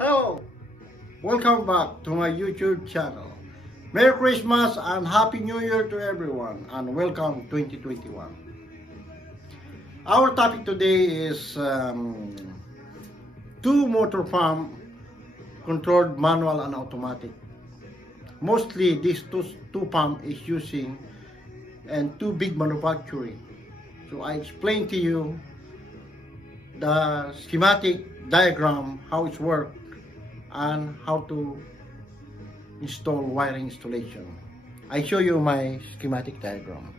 Hello, welcome back to my YouTube channel. Merry Christmas and Happy New Year to everyone, and welcome 2021. Our topic today is two motor pump controlled manual and automatic. Mostly these two pump is using and two big manufacturing. So I explain to you the schematic diagram, how it's work, and how to install wiring installation. I show you my schematic diagram.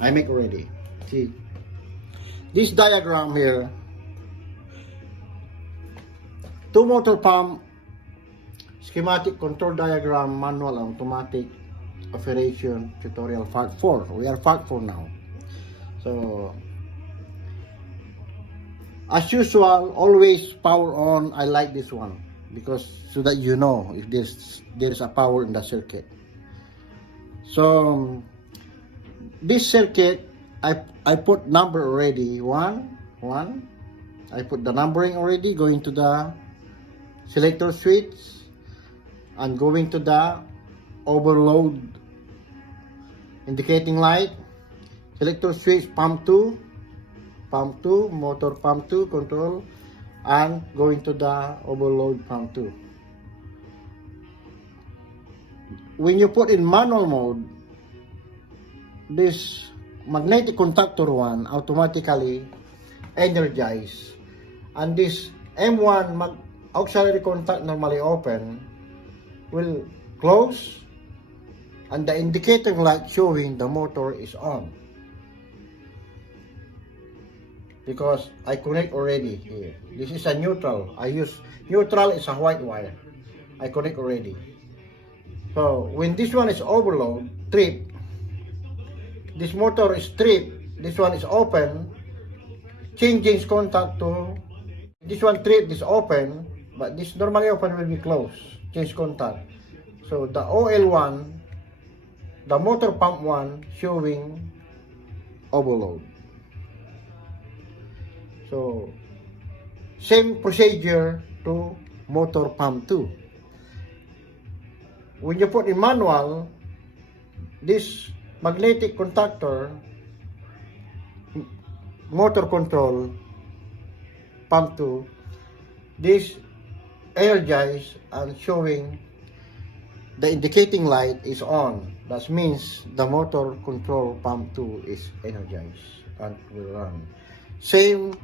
I make ready. See, this diagram here, two motor pump, schematic control diagram, manual and automatic operation tutorial part 4. We are part 4 now. So as usual, always power on. I like this one because so that you know if there's a power in the circuit. So this circuit, I put number already. One. I put the numbering already, going to the selector switch and going to the overload indicating light, selector switch, pump 2, motor pump 2 control, and going to the overload pump 2. When you put in manual mode, this magnetic contactor one automatically energize, and this M1 auxiliary contact normally open will close, and the indicator light showing the motor is on. Because I connect already here. This is a neutral. I use neutral is a white wire. I connect already. So when this one is overload, trip, this motor is trip, this one is open, changes contact to this one trip, this open, but this normally open will be closed, change contact. So the OL1, the motor pump 1 showing overload. So same procedure to motor pump 2. When you put in manual, this magnetic contactor motor control pump 2, this energize and showing the indicating light is on. That means the motor control pump 2 is energized and will run. Same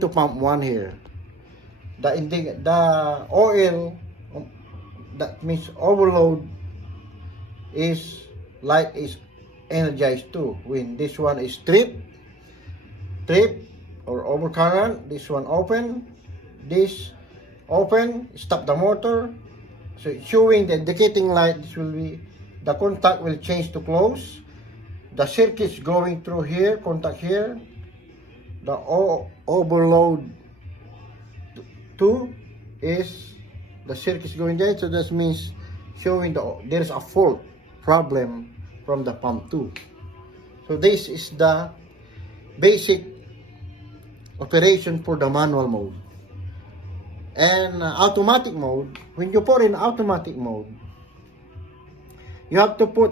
to pump 1 here. The oil, that means overload, is light is energized too. When this one is trip or overcurrent, this one open, this open, stop the motor. So showing the indicating light, this will be, the contact will change to close. The circuit is going through here, contact here. The overload 2 is the circuit is going there, so that means showing there is a fault problem from the pump 2. So this is the basic operation for the manual mode. And automatic mode, when you put in automatic mode, you have to put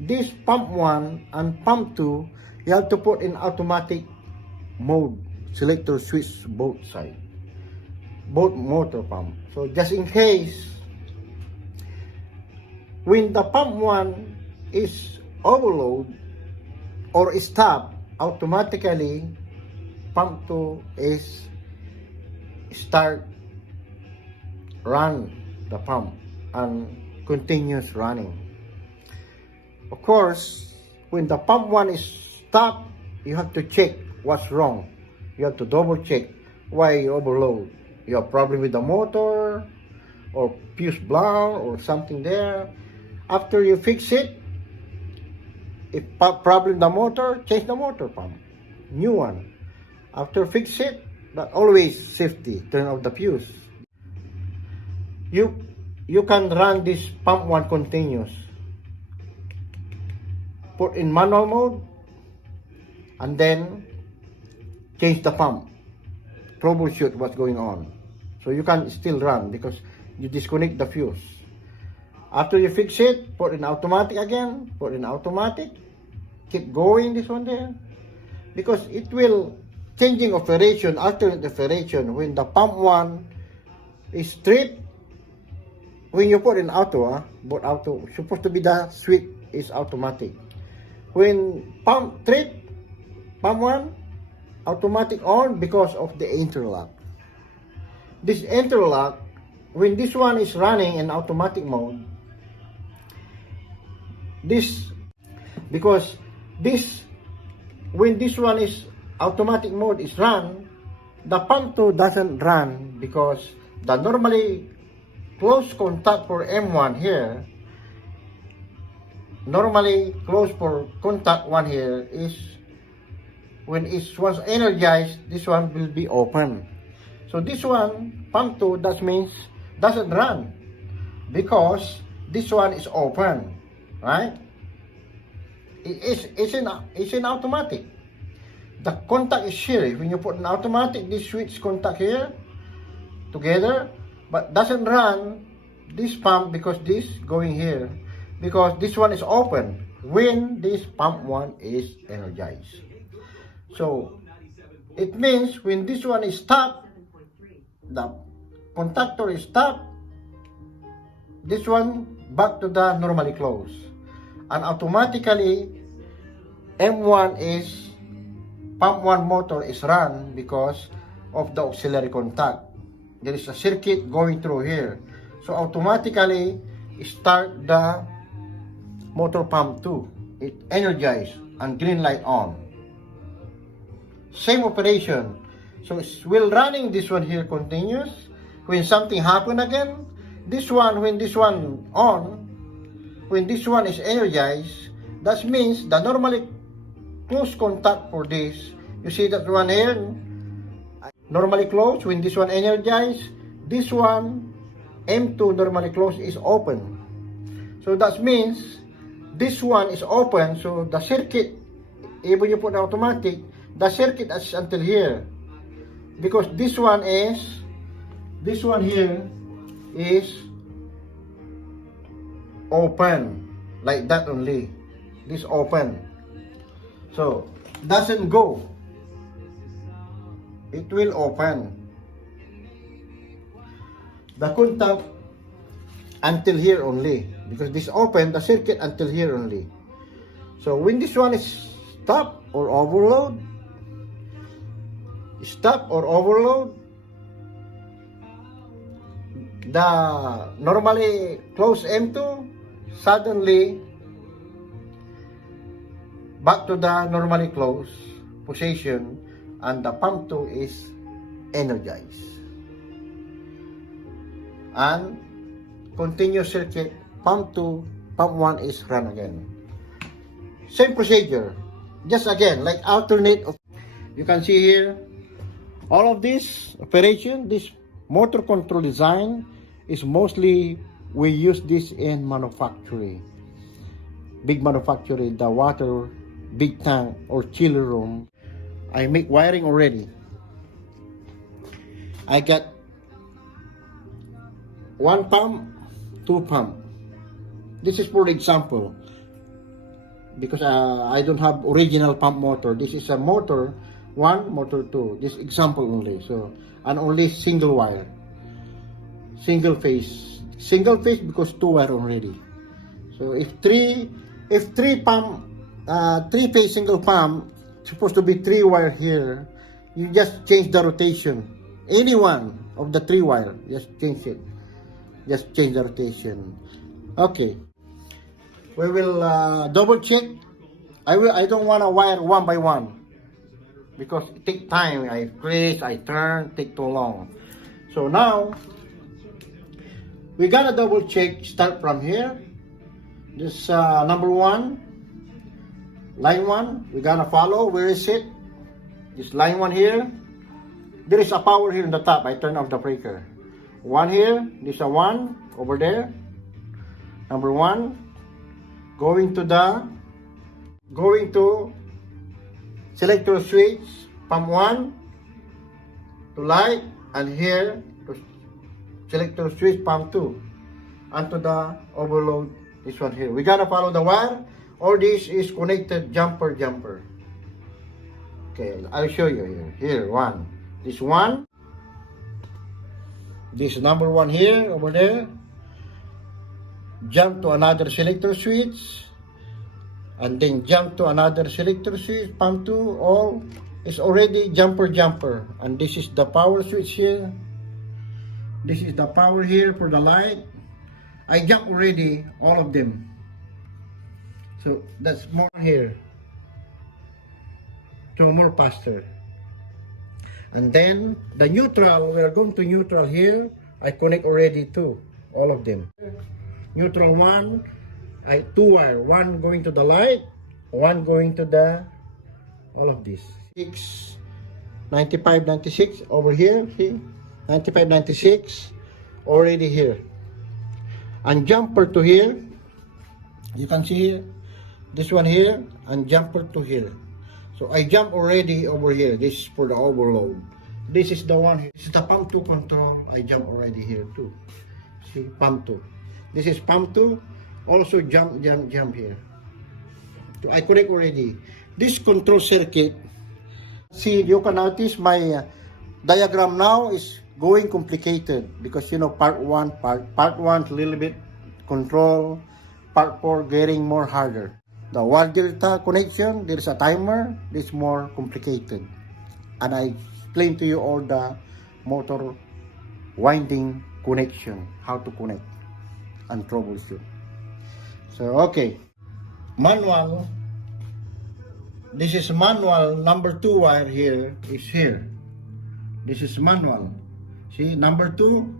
this pump 1 and pump 2, you have to put in automatic mode, selector switch both side, both motor pump. So just in case, when the pump 1 is overload or stop, automatically pump 2 is start run the pump and continuous running. Of course, when the pump 1 is stopped, you have to check what's wrong. You have to double check why you overload. You have problem with the motor or fuse blown or something there. After you fix it, if problem the motor, change the motor pump, new one. After fix it, but always safety, turn off the fuse. You can run this pump 1 continuous. Put in manual mode and then change the pump, troubleshoot what's going on. So you can still run because you disconnect the fuse. After you fix it, put in automatic again, put in automatic, keep going this one there. Because it will changing operation, alternate operation when the pump 1 is tripped. When you put in auto, both auto, supposed to be the switch is automatic. When pump trip, pump 1, automatic on because of the interlock. This interlock, when this one is running in automatic mode, because this, when this one is automatic mode is run, the pump 2 doesn't run because the normally close contact for M1 here, normally close for contact 1 here is when it was energized, this one will be open. So this one, pump 2, that means doesn't run because this one is open, right? It's in automatic. The contact is here. When you put an automatic, this switch contact here together, but doesn't run this pump because this going here because this one is open when this pump 1 is energized. So it means when this one is stopped, the contactor is stopped, this one back to the normally closed, and automatically M1 is pump 1 motor is run because of the auxiliary contact. There is a circuit going through here, so automatically start the motor pump 2. It energized and green light on. Same operation. So it's will running this one here continuous. When something happen again, this one, when this one on, when this one is energized, that means the normally close contact for this, you see that one here, normally closed. When this one energized, this one M2 normally closed is open. So that means this one is open, so the circuit, even you put automatic, the circuit is until here. Because this one here is open, like that only. This open. So doesn't go. It will open. The contact until here only. Because this open, the circuit until here only. So when this one is stop or overload, the normally close M2 suddenly back to the normally closed position, and the pump 2 is energized and continuous circuit. Pump 2, pump 1 is run again. Same procedure, just again like alternate. You can see here all of this operation, this motor control design is mostly we use this in manufacturing, big manufacturing, the water, big tank or chiller room. I make wiring already. I got 1 pump, 2 pump. This is for example because I don't have original pump motor. This is a motor 1, motor 2. This example only. So, and only single wire, single phase because 2 wire already. So if three pump, 3 phase single pump, supposed to be 3 wire here, you just change the rotation. Any one of the 3 wire, just change it. Just change the rotation. Okay. We will double check. I don't want to wire one by one because it takes time. I press, I turn, take too long. So now we gotta double check. Start from here. This number 1, line 1. We gotta follow. Where is it? This line 1 here. There is a power here in the top. I turn off the breaker. 1 here. This is a 1 over there. Number 1. Going to selector switch, pump 1 to light, and here to selector switch pump 2 onto the overload, this one here. We're gonna follow the wire, or this is connected jumper. Okay, I'll show you here. Here, one. This one. This number 1 here, over there. Jump to another selector switch. And then jump to another selector switch, pump 2, all is already jumper. And this is the power switch here. This is the power here for the light. I jump already all of them. So that's more here. So more faster. And then the neutral, we are going to neutral here. I connect already too, all of them. Neutral 1, I 2 wire, 1 going to the light, 1 going to the, all of this. 6, 95, 96 over here, see? 95, 96 already here. And jumper to here, you can see here, this one here, and jumper to here. So I jump already over here. This is for the overload. This is the one here. This is the pump 2 control. I jump already here too. See, pump 2. This is pump 2. Also jump here. So I connect already. This control circuit. See, you can notice my diagram now is going complicated because you know part 1 is a little bit control. Part 4 getting more harder. The wire delta connection, there is a timer, this is more complicated. And I explain to you all the motor winding connection, how to connect and troubleshoot. So, okay. Manual, this is manual, number 2 wire here is here. This is manual. See, number 2,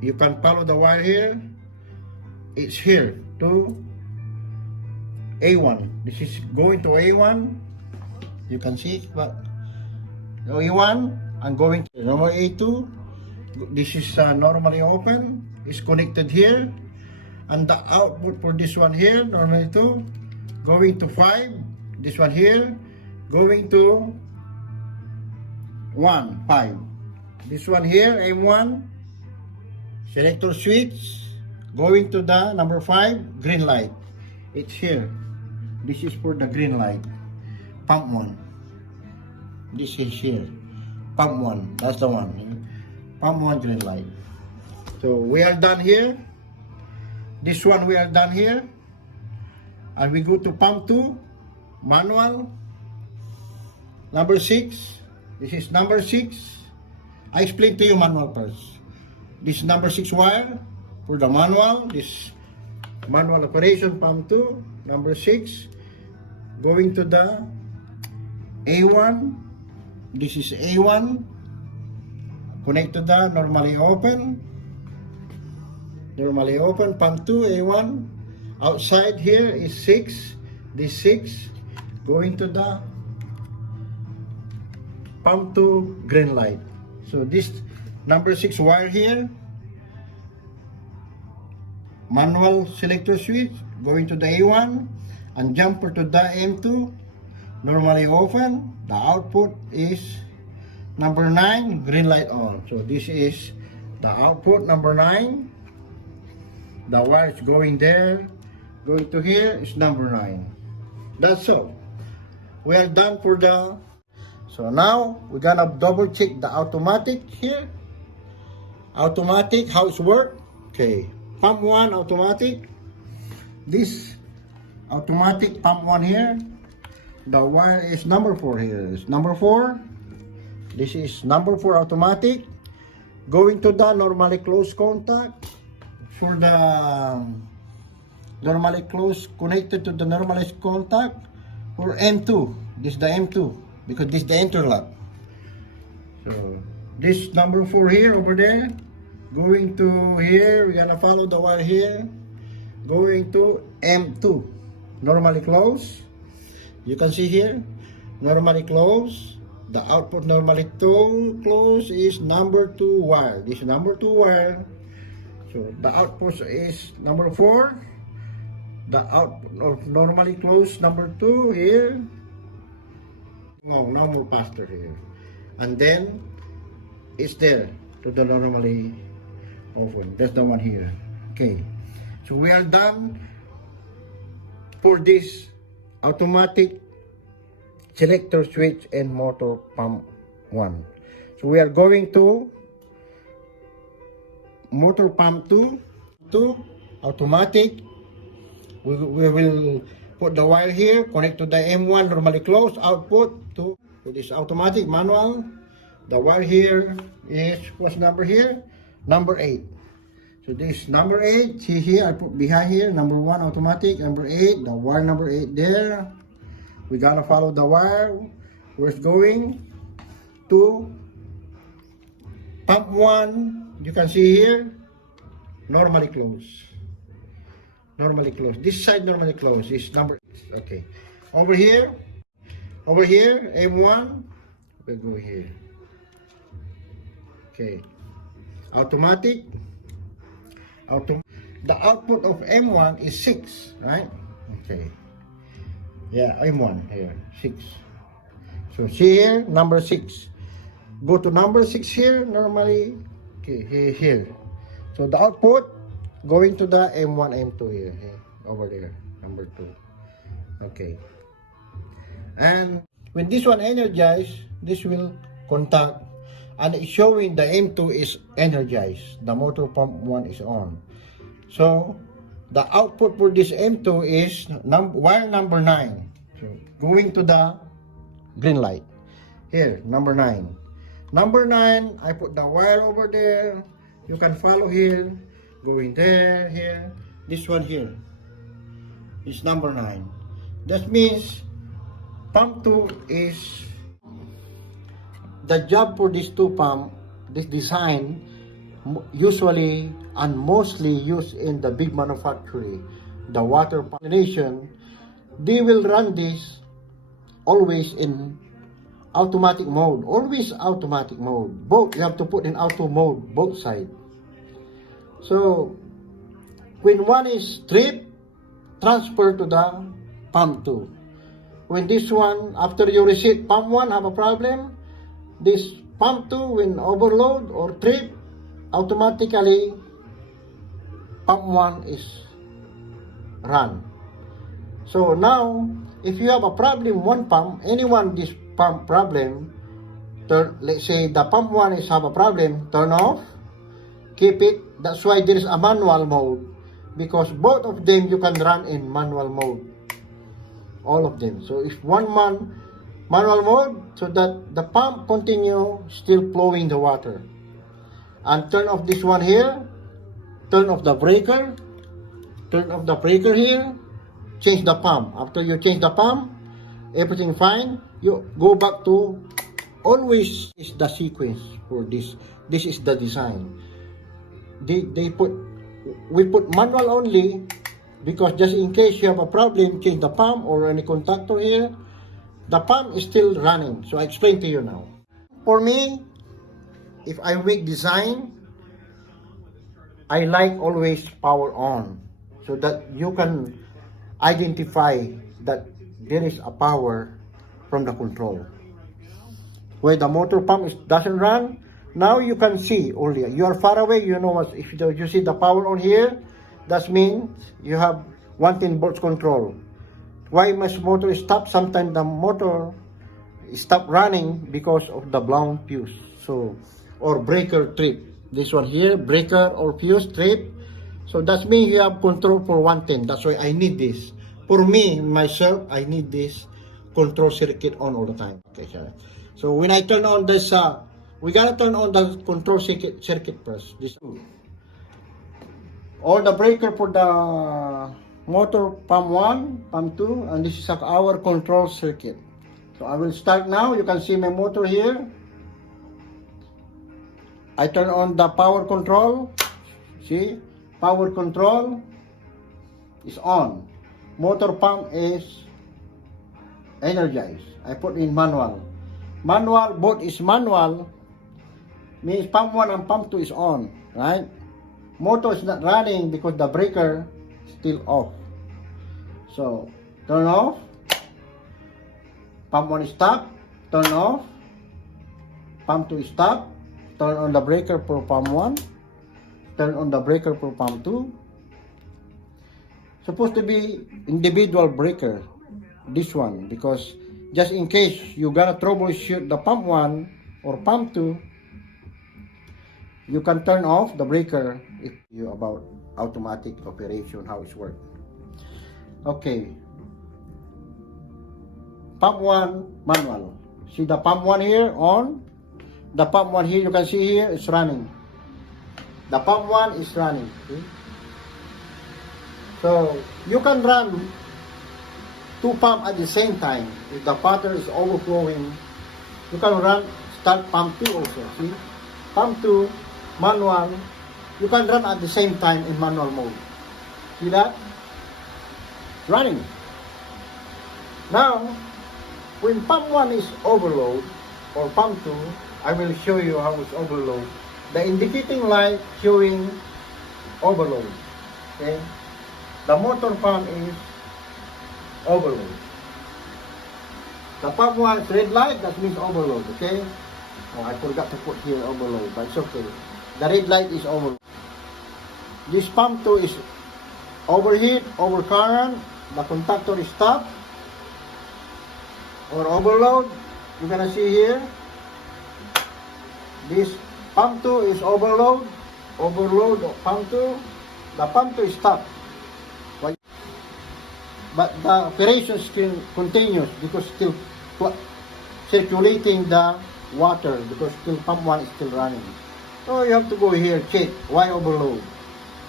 you can follow the wire here. It's here to A1. This is going to A1. You can see, but A1 and going to normal A2. This is normally open. It's connected here, and the output for this one here normally 2 going to 5. This one here going to 1, 5. This one here M1 selector switch going to the number 5 green light. It's here. This is for the green light. Pump 1. This is here. Pump 1. That's the one. Pump 1 green light. So we are done here. This one we are done here. And we go to pump 2. Manual. Number 6. This is number 6. I explain to you manual first. This number 6 wire for the manual. This manual operation pump 2. Number 6. Going to the A1. This is A1. Connect to the normally open. Normally open. Pump 2 A1. Outside here is 6. This 6 going to the pump 2 green light. So this number 6 wire here. Manual selector switch going to the A1 and jumper to the M2 normally open. The output is number 9 green light on. So this is the output number 9. The wire is going there, going to here is number 9. That's all. We are done for the. So now we're gonna double check the automatic here. Automatic, how it's work. Okay, pump 1 automatic. This automatic pump 1 here. The wire is number 4 here. It's number 4. This is number 4 automatic. Going to the normally closed contact. For the normally closed, connected to the normally contact. For M2. This is the M2. Because this is the interlock. So this number 4 here over there. Going to here. We're gonna follow the wire here. Going to M2. Normally closed. You can see here, normally close. The output normally close is number 2 wire. This is number 2 wire. So the output is number 4. The output of normally close number 2 here. Oh, no more faster here. And then it's there. to the normally off one. That's the one here. Okay, so we are done for this automatic selector switch and motor pump 1. So we are going to motor pump 2 automatic. We will put the wire here, connect to the M1 normally closed output to this automatic manual. The wire here is, what's number here? Number 8. So this number 8, see here, I put behind here, number 1 automatic, number 8, the wire number 8 there. We gotta follow the wire, where it's going to pump 1, you can see here, normally closed. Normally closed. This side normally closed, is number 8, okay. Over here, M1, we'll go here. Okay, automatic. The output of M1 is 6, right? Okay. Yeah, M1 here, 6. So see here, number 6. Go to number 6 here, normally, okay, here. So the output going to the M1, M2 here, over there, number 2. Okay. And when this one energized, this will contact, and it's showing the M2 is energized. The motor pump 1 is on. So the output for this M2 is wire number 9. So going to the green light. Here, number 9. Number 9, I put the wire over there. You can follow here. Going there, here. This one here is number 9. That means pump 2 is the job for these two pump, this design, usually and mostly used in the big manufacturing, the water pump nation, they will run this always in automatic mode, always automatic mode. Both, you have to put in auto mode, both sides. So, when one is tripped, transfer to the pump 2. When this one, after you reset pump 1 have a problem, this pump 2 when overload or trip, automatically pump 1 is run. So now, if you have a problem, one pump, anyone this pump problem, let's say the pump 1 is have a problem, turn off, keep it. That's why there is a manual mode, because both of them you can run in manual mode, all of them. So if one manual mode, so that the pump continue still flowing the water, and turn off this one here, turn off the breaker, here, change the pump. After you change the pump, everything fine, you go back to, always is the sequence for this. This is the design. We put manual only, because just in case you have a problem, change the pump or any contactor here, the pump is still running. So I explain to you now. For me, if I make design, I like always power on, so that you can identify that there is a power from the control. Where the motor pump doesn't run, now you can see only. You are far away, you know what, if you see the power on here, that means you have 110 volts control. Why must motor stop? Sometimes the motor stop running because of the blown fuse. So, or breaker trip. This one here, breaker or fuse trip. So that means you have control for 110. That's why I need this. For me, myself, I need this control circuit on all the time. Okay, so when I turn on this, we gotta turn on the control circuit first. This, all the breaker for the motor pump 1, pump 2, and this is our control circuit. So I will start now. You can see my motor here. I turn on the power control. See, power control is on. Motor pump is energized. I put in manual. Manual, both is manual, means pump 1 and pump 2 is on, right? Motor is not running because the breaker is still off. So, turn off. Pump 1 is stop. Turn off. Pump 2 is stop. turn on the breaker for pump 1, turn on the breaker for pump 2. Supposed to be individual breaker, this one, because just in case you gotta troubleshoot the pump 1 or pump 2, you can turn off the breaker if you about automatic operation, how it's work. Okay, pump 1 manual. See the pump 1 here on, the pump 1 here, you can see here it's running. The pump 1 is running. Okay? So you can run 2 pumps at the same time. If the water is overflowing, you can start pump 2 also. See, pump 2 manual, you can run at the same time in manual mode. See that? Running. Now, when pump 1 is overload, or pump 2, I will show you how it's overload. The indicating light showing overload. Okay? The motor pump is overload. The pump 1 is red light, that means overload. Okay? Oh, I forgot to put here overload, but it's okay. The red light is overload. This pump 2 is overheat, overcurrent. The contactor is stopped or overload. You're gonna see here. This pump 2 is overload. Overload of pump 2. The pump 2 is stopped. But the operation still continues because still circulating the water because still pump 1 is still running. So you have to go here, check why overload.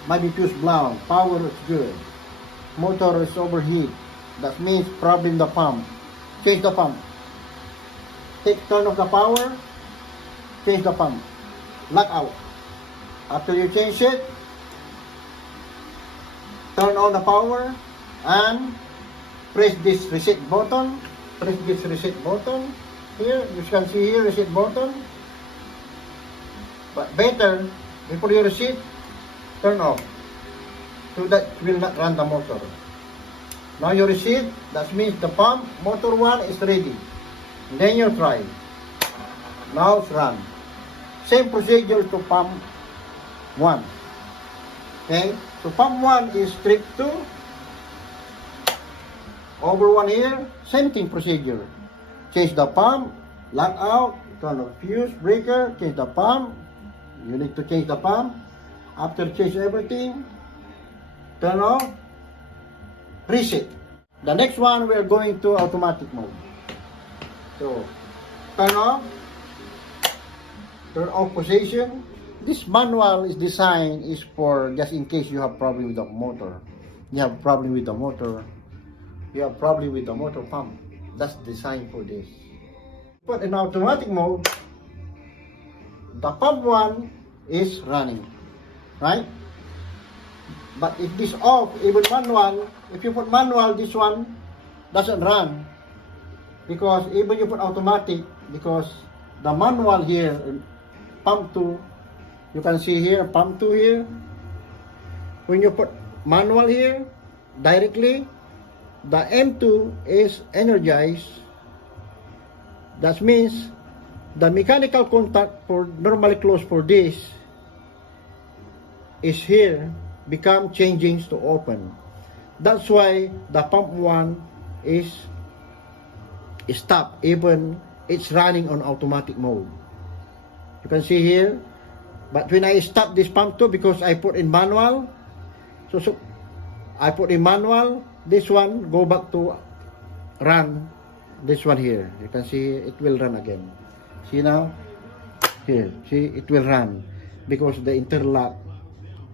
Maybe fuse blown, power is good, motor is overheat. That means problem the pump. Change the pump. Turn off the power, change the pump. Lock out. After you change it, turn on the power and press this reset button. Press this reset button. Here, you can see here reset button. But better, before you reset, turn off. So that will not run the motor. Now you reset, that means the pump, motor 1 is ready. Then you try. Now it's run. Same procedure to pump 1. Okay, so pump 1 is trip 2. Over 1 here, same thing procedure. Change the pump, lock out, turn off fuse, breaker, change the pump. You need to change the pump. After change everything, turn off, reset. The next one, we are going to automatic mode. So, turn off position. This manual is designed is for just in case you have problem with the motor. You have problem with the motor. You have problem with the motor pump. That's designed for this. But in automatic mode, the pump 1 is running, right? But if this off, even manual, if you put manual, this one doesn't run. Because even you put automatic, because the manual here, pump 2, you can see here, pump 2 here. When you put manual here, directly, the M2 is energized. That means the mechanical contact for normally closed for this is here, become changing to open. That's why the pump 1 is stopped, even it's running on automatic mode. You can see here. But when I stop this pump 2, because I put in manual, so I put in manual, this one go back to run. This one here, you can see it will run again. See now? Here, see it will run because the interlock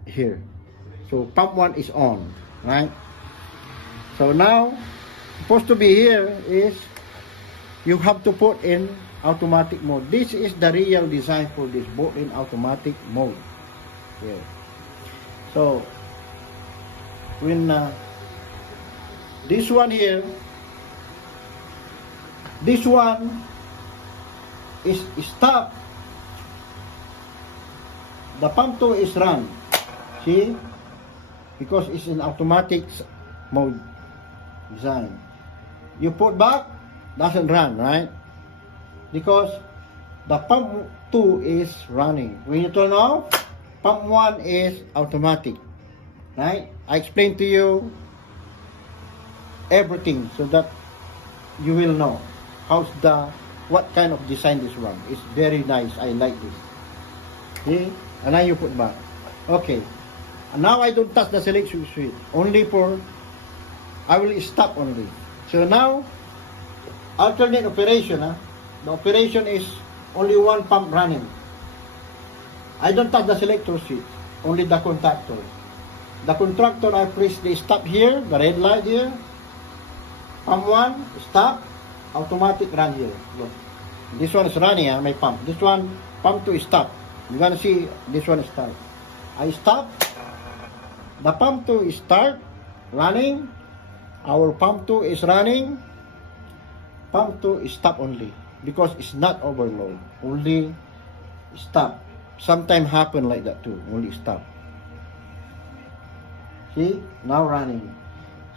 here. So pump 1 is on, right? So now, supposed to be here is you have to put in automatic mode. This is the real design for this boat in automatic mode. Here. So when this one here, this one is stopped, the pump 2 is run. See? Because it's in automatic mode design. You put back, doesn't run, right? Because the pump 2 is running. When you turn off, pump 1 is automatic. Right? I explained to you everything so that you will know what kind of design this one. It's very nice. I like this. Okay? And now you put back. Okay. And now I don't touch the selection switch. I will stop only. So now, alternate operation. The operation is only one pump running. I don't touch the selector switch. Only the contactor. The contactor, I press the stop here, the red light here. Pump 1, stop. Automatic run here. Look. This one is running, my pump. This one, pump 2 is stop. You're gonna see this one is start. I stop. The pump 2 is start. Running. Our pump 2 is running. Pump 2 is stop only. Because it's not overload. Only stop. Sometimes happen like that too. Only stop. See? Now running.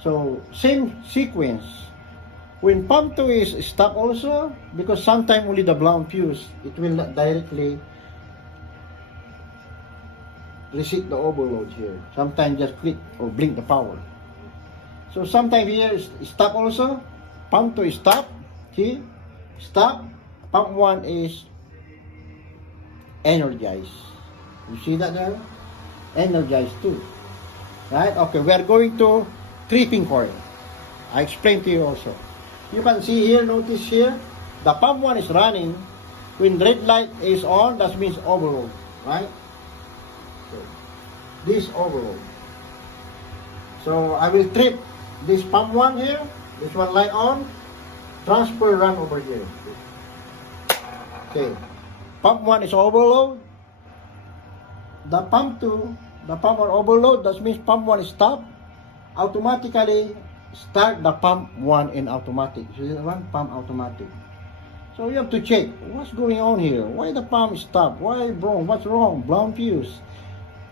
So, same sequence. When pump 2 is stop also, because sometimes only the blown fuse, it will not directly reset the overload here. Sometimes just click or blink the power. So sometimes here is stop also. Pump 2 is stop. See? Stop. Pump 1 is energized. You see that there? Energized too. Right? Okay, we are going to tripping coil. I explained to you also. You can see here, notice here, the pump 1 is running. When red light is on, that means overload. Right? So, this overload. So I will trip this pump 1 here, this one light on, transfer run over here. Okay. Pump 1 is overload. The pump 2, the pump 1 overload, that means pump 1 is stop. Automatically start the pump 1 in automatic. See that one? Pump automatic. So you have to check what's going on here. Why the pump stop? Why wrong? What's wrong? Blown fuse.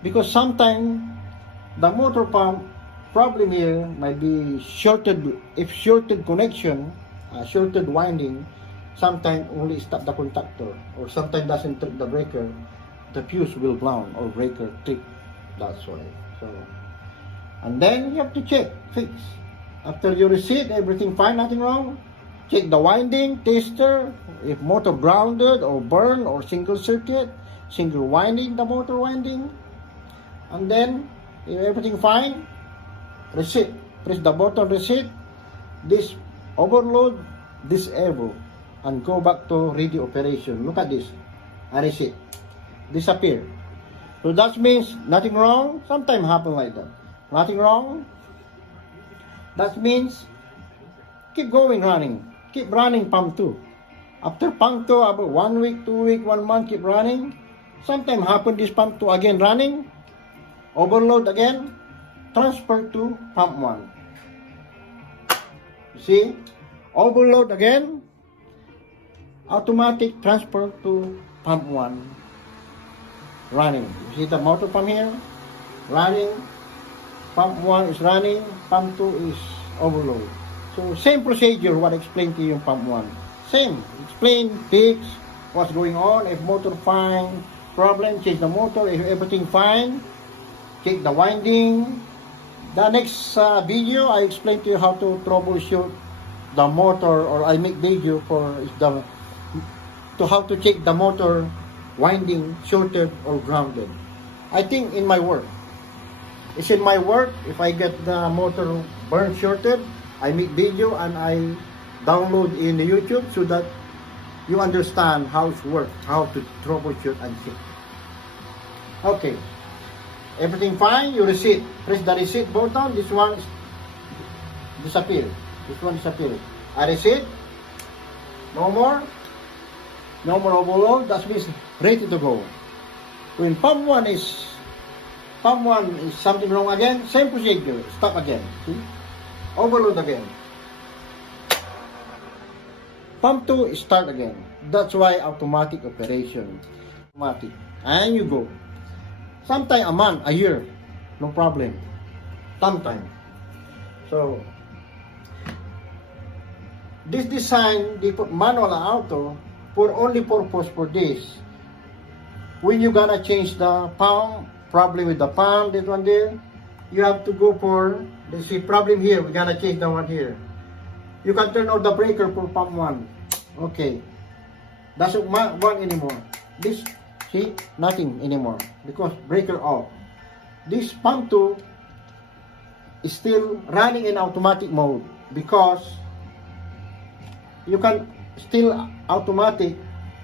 Because sometimes the motor pump problem here might be shorted. If shorted connection, shorted winding, sometimes only stop the contactor, or sometimes doesn't trip the breaker. The fuse will blown or breaker trip. That's why. So, and then you have to check, fix. After you reset, everything fine, nothing wrong. Check the winding, tester, if motor grounded or burned or single circuit, single winding, the motor winding. And then, if everything fine, reset. Press the button reset. This overload, disable, and go back to ready operation. Look at this. And reset. Disappear. So that means nothing wrong. Sometimes happen like that. Nothing wrong. That means keep going running. Keep running pump 2. After pump 2, about 1 week, 2 week, 1 month, keep running. Sometimes happen this pump 2 again running. Overload again. Transfer to pump 1. You see? Overload again. Automatic transfer to pump 1. Running. You see the motor pump here? Running. Pump 1 is running. Pump 2 is overload. So, same procedure what I explained to you in pump 1. Same. Explain, fix, what's going on. If motor fine, problem, change the motor. If everything fine, check the winding. The next video, I explain to you how to troubleshoot the motor, or I make video for how to check the motor winding, shorted or grounded. I think in my work. It's in my work. If I get the motor burned, shorted, I make video and I download in the YouTube so that you understand how it works, how to troubleshoot and check. Okay. Everything fine, you reset. Press the reset button. This one disappear. This one disappear. I reset. No more. No more overload. That means ready to go. When pump 1 is something wrong again, same procedure. Stop again. See? Overload again. Pump 2 start again. That's why automatic operation. Automatic. And you go. Sometime a month, a year, no problem. Sometime. So, this design, they put manual and auto. for only purpose for this. When you gonna change the pump, problem with the pump, this one there, you have to go for, let's see, problem here, we're gonna change the one here. You can turn on the breaker for pump 1. Okay. Doesn't work anymore. This, see, nothing anymore because breaker off. This pump 2 is still running in automatic mode because you can still automatic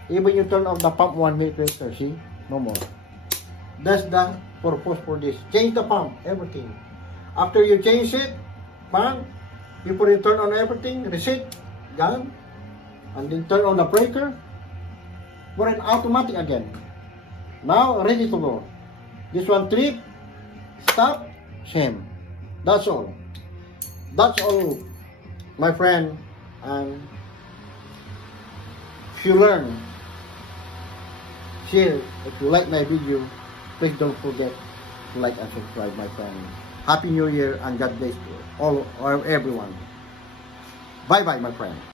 even you turn off the pump 1 minute later. See, no more. That's the purpose for this. Change the pump, everything. After you change it, pump, you put it, turn on everything, reset, gone, and then turn on the breaker. We're in automatic again. Now ready to go. This one trip, stop, same. That's all. That's all, my friend. And if you learn, share. If you like my video, please don't forget to like and subscribe, my friend. Happy New Year and God bless you all or everyone. Bye bye, my friend.